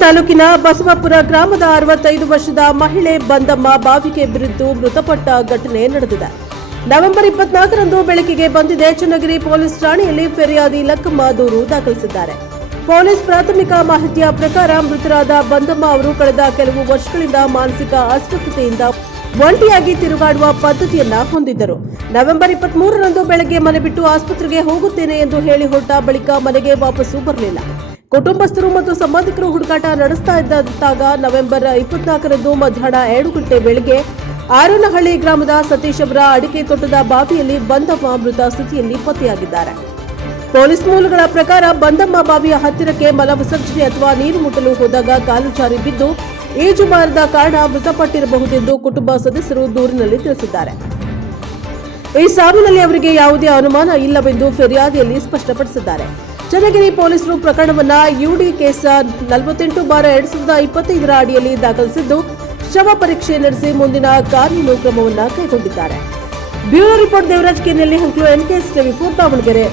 ತಾಲೂಕಿನ ಬಸವಾಪುರ ಗ್ರಾಮದ ಅರವತ್ತೈದು ವರ್ಷದ ಮಹಿಳೆ ಬಂದಮ್ಮ ಬಾವಿಗೆ ವಿರುದ್ಧ ಮೃತಪಟ್ಟ ಘಟನೆ ನಡೆದಿದೆ. ನವೆಂಬರ್ ಇಪ್ಪತ್ನಾಲ್ಕರಂದು ಬೆಳಕಿಗೆ ಬಂದಿದೆ. ಚನ್ನಗಿರಿ ಪೊಲೀಸ್ ಠಾಣೆಯಲ್ಲಿ ಫಿರ್ಯಾದಿ ಲಕ್ಕಮ್ಮ ದೂರು ದಾಖಲಿಸಿದ್ದಾರೆ. ಪೊಲೀಸ್ ಪ್ರಾಥಮಿಕ ಮಾಹಿತಿಯ ಪ್ರಕಾರ ಮೃತರಾದ ಬಂದಮ್ಮ ಅವರು ಕಳೆದ ಕೆಲವು ವರ್ಷಗಳಿಂದ ಮಾನಸಿಕ ಅಸ್ವಸ್ಥತೆಯಿಂದ ಒಂಟಿಯಾಗಿ ತಿರುಗಾಡುವ ಪದ್ಧತಿಯನ್ನ ಹೊಂದಿದ್ದರು. ನವೆಂಬರ್ ಇಪ್ಪತ್ಮೂರರಂದು ಬೆಳಗ್ಗೆ ಮನೆ ಬಿಟ್ಟು ಆಸ್ಪತ್ರೆಗೆ ಹೋಗುತ್ತೇನೆ ಎಂದು ಹೇಳಿ ಹೊರಟ ಬಳಿಕ ಮನೆಗೆ ವಾಪಸ್ಸು ಬರಲಿಲ್ಲ. ಕುಟುಂಬಸ್ಥರು ಮತ್ತು ಸಂಬಂಧಿಕರು ಹುಡುಕಾಟ ನಡೆಸ್ತಾ ಇದ್ದಾಗ ನವೆಂಬರ್ ಇಪ್ಪತ್ನಾಲ್ಕರಂದು ಮಧ್ಯಾಹ್ನ ಎರಡು ಗಂಟೆ ವೇಳೆಗೆ ಆರೋನಹಳ್ಳಿ ಗ್ರಾಮದ ಸತೀಶ್ ಅವರ ಅಡಿಕೆ ತೋಟದ ಬಾವಿಯಲ್ಲಿ ಬಂದಮ್ಮ ಮೃತ ಸ್ಥಿತಿಯಲ್ಲಿ ಪತ್ತೆಯಾಗಿದ್ದಾರೆ. ಪೊಲೀಸ್ ಮೂಲಗಳ ಪ್ರಕಾರ ಬಂದಮ್ಮ ಬಾವಿಯ ಹತ್ತಿರಕ್ಕೆ ಮಲ ವಿಸರ್ಜನೆ ಅಥವಾ ನೀರು ಮುಟ್ಟಲು ಹೋದಾಗ ಕಾಲು ಜಾರಿ ಬಿದ್ದು ಈಜು ಮಾರದ ಕಾರಣ ಮೃತಪಟ್ಟಿರಬಹುದೆಂದು ಕುಟುಂಬ ಸದಸ್ಯರು ದೂರಿನಲ್ಲಿ ತಿಳಿಸಿದ್ದಾರೆ. ಈ ಸಾವಿನಲ್ಲಿ ಅವರಿಗೆ ಯಾವುದೇ ಅನುಮಾನ ಇಲ್ಲವೆಂದು ಫಿರ್ಯಾದಿಯಲ್ಲಿ ಸ್ಪಷ್ಟಪಡಿಸಿದ್ದಾರೆ. ಚನ್ನಗಿರಿ ಪೊಲೀಸರು ಪ್ರಕರಣವನ್ನ ಯುಡಿ ಕೇಸ್ ನಲವತ್ತೆಂಟು ಬಾರ ಎರಡ್ ಸಾವಿರದ ಇಪ್ಪತ್ತೈದರ ಅಡಿಯಲ್ಲಿ ದಾಖಲಿಸಿದ್ದು, ಶವ ಪರೀಕ್ಷೆ ನಡೆಸಿ ಮುಂದಿನ ಕಾನೂನು ಕ್ರಮವನ್ನ ಕೈಗೊಂಡಿದ್ದಾರೆ. ಬ್ಯೂರೋ ರಿಪೋರ್ಟ್ ದೇವರಾಜ್ ಕೆನೆಯಲ್ಲಿ ಹಂಕಲು ಎನ್ಕೆಎಸ್ ಟಿವಿ ಫೋರ್ ದಾವಣಗೆರೆ.